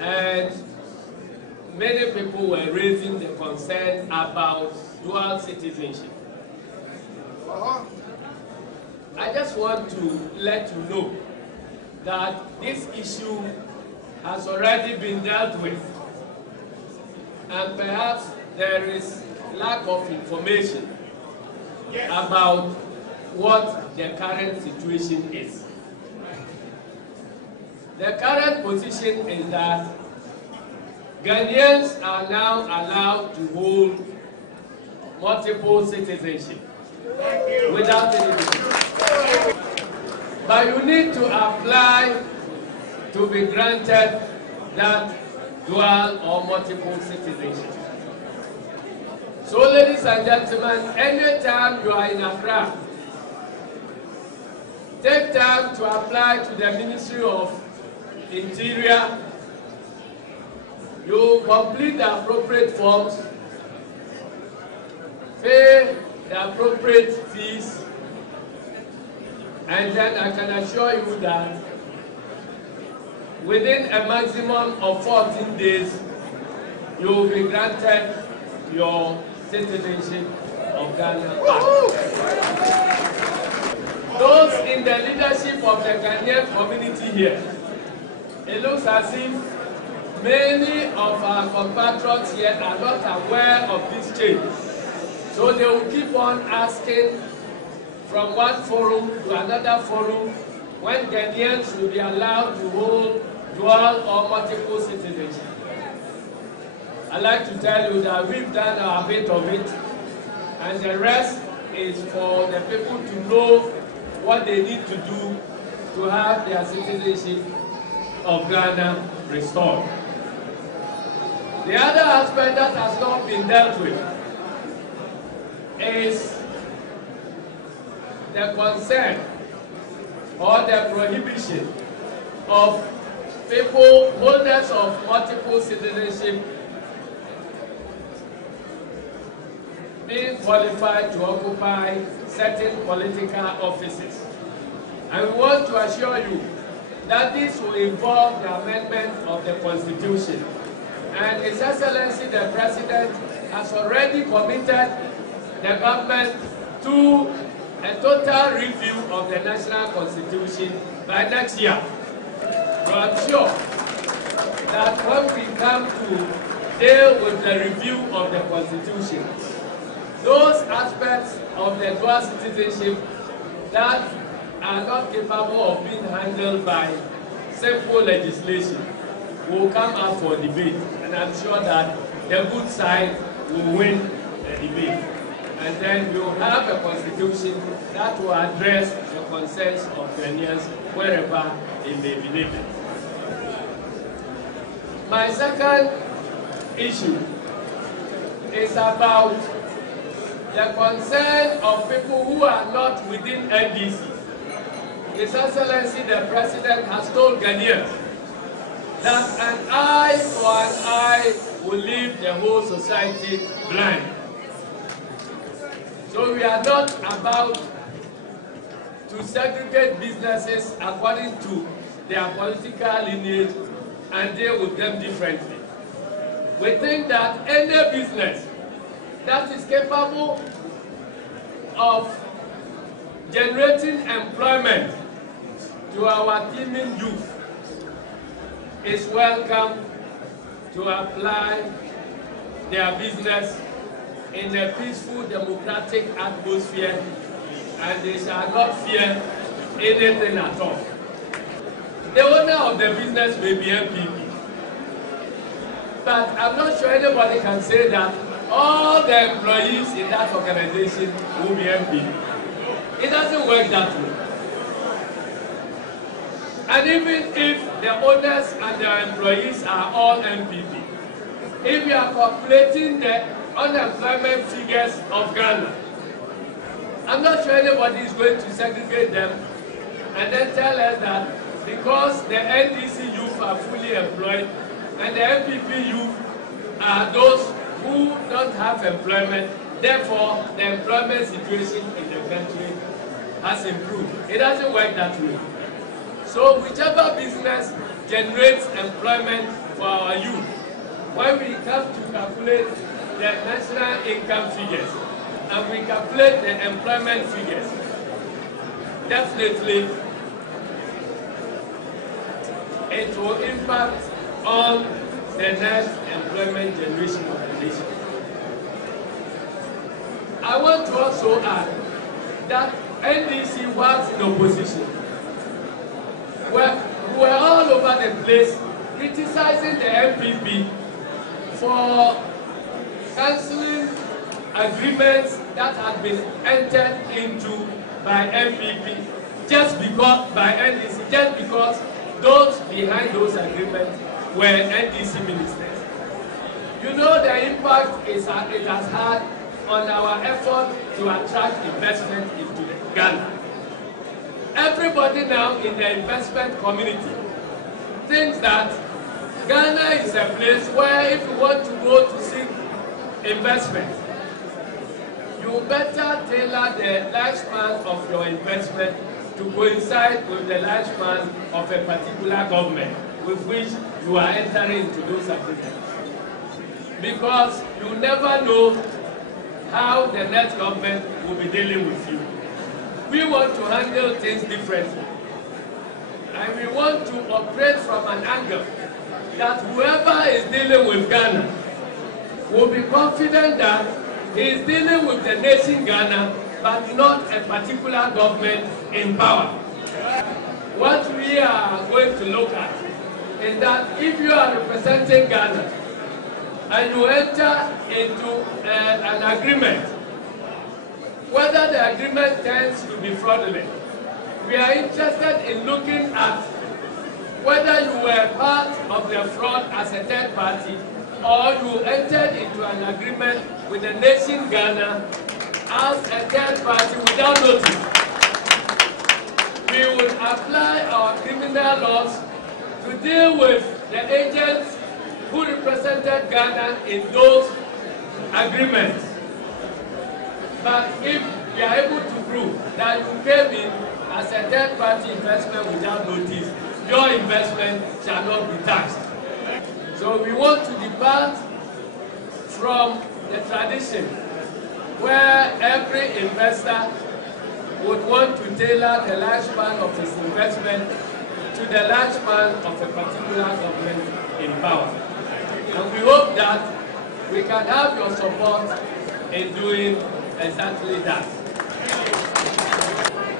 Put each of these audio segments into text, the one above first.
And many people were raising the concern about dual citizenship. I just want to let you know that this issue has already been dealt with, and perhaps there is lack of information about what the current situation is. The current position is that Ghanaians are now allowed to hold multiple citizenship without any difficulty. But you need to apply to be granted that dual or multiple citizenship. So, ladies and gentlemen, anytime you are in Accra, take time to apply to the Ministry of Interior. You complete the appropriate forms, pay the appropriate fees, and then I can assure you that within a maximum of 14 days, you will be granted your citizenship of Ghana. Those in the leadership of the Ghanaian community here, it looks as if many of our compatriots here are not aware of this change. So they will keep on asking from one forum to another forum when Ghanaians will be allowed to hold dual or multiple citizenship. I'd like to tell you that we've done our bit of it, and the rest is for the people to know what they need to do to have their citizenship of Ghana restored. The other aspect that has not been dealt with is the concern or the prohibition of people, holders of multiple citizenship, being qualified to occupy certain political offices. And we want to assure you that this will involve the amendment of the Constitution. And His Excellency the President has already committed the government to a total review of the National Constitution by next year. So I'm sure that when we come to deal with the review of the Constitution, those aspects of the dual citizenship that are not capable of being handled by simple legislation will come out for debate. And I'm sure that the good side will win the debate. And then we will have a constitution that will address the concerns of Ghanaians wherever they may be living. My second issue is about the concern of people who are not within NDC. His Excellency the President has told Ghanaians that an eye for an eye will leave the whole society blind. So we are not about to segregate businesses according to their political lineage and deal with them differently. We think that any business that is capable of generating employment to our teeming youth is welcome to apply their business in a peaceful, democratic atmosphere, and they shall not fear anything at all. The owner of the business may be MPP, but I'm not sure anybody can say that all the employees in that organization will be MPP. It doesn't work that way. And even if the owners and the employees are all MPP, if you are calculating the unemployment figures of Ghana, I'm not sure anybody is going to segregate them and then tell us that because the NDC youth are fully employed and the MPP youth are those who don't have employment, therefore the employment situation in the country has improved. It doesn't work that way. So whichever business generates employment for our youth, when we come to calculate the national income figures and we calculate the employment figures, definitely it will impact on the next employment generation of the nation. I want to also add that NDC was in opposition. We were all over the place criticizing the MPP for cancelling agreements that had been entered into by MPP just because those behind those agreements were NDC ministers. You know the impact it has had on our effort to attract investment into Ghana. Everybody now in the investment community thinks that Ghana is a place where if you want to go to seek investment, you better tailor the lifespan of your investment to coincide with the lifespan of a particular government with which you are entering into those agreements. Because you never know how the next government will be dealing with you. We want to handle things differently. And we want to operate from an angle that whoever is dealing with Ghana will be confident that he is dealing with the nation Ghana, but not a particular government in power. What we are going to look at is that if you are representing Ghana and you enter into an agreement, whether the agreement tends to be fraudulent, we are interested in looking at whether you were part of the fraud as a third party or you entered into an agreement with the nation Ghana as a third party without notice. We will apply our criminal laws to deal with the agents who represented Ghana in those agreements. But if we are able to prove that you came in as a third party investment without notice, your investment shall not be taxed. So we want to depart from the tradition where every investor would want to tailor the lifespan of his investment to the lifespan of a particular government in power. And we hope that we can have your support in doing exactly that.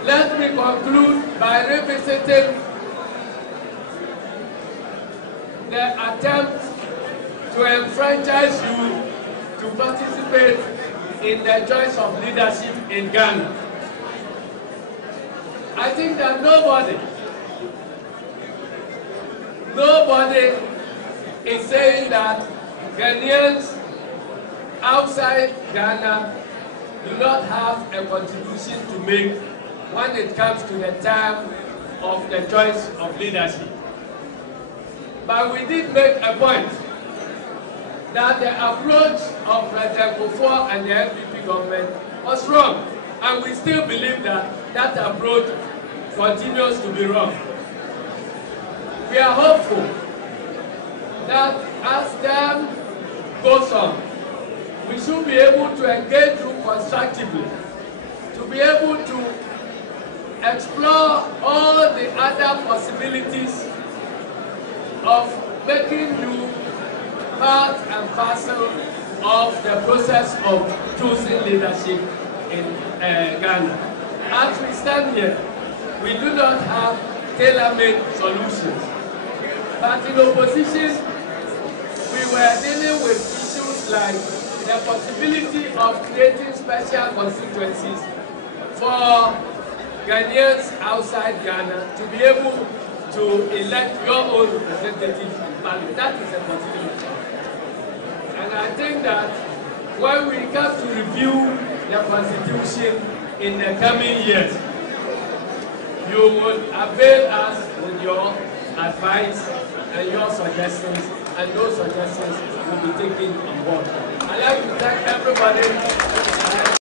Let me conclude by revisiting the attempt to enfranchise you to participate in the choice of leadership in Ghana. I think that nobody is saying that Ghanaians outside Ghana do not have a contribution to make when it comes to the time of the choice of leadership. But we did make a point that the approach of President Kufuor and the NPP government was wrong. And we still believe that that approach continues to be wrong. We are hopeful that as time goes on, we should be able to engage you constructively, to be able to explore all the other possibilities of making you part and parcel of the process of choosing leadership in Ghana. As we stand here, we do not have tailor-made solutions. But in opposition, we were dealing with issues like the possibility of creating special constituencies for Ghanaians outside Ghana to be able to elect your own representatives in Parliament. That is a possibility. And I think that when we come to review the Constitution in the coming years, you would avail us with your advice and your suggestions, and those suggestions will be taken on board. I'd like to thank everybody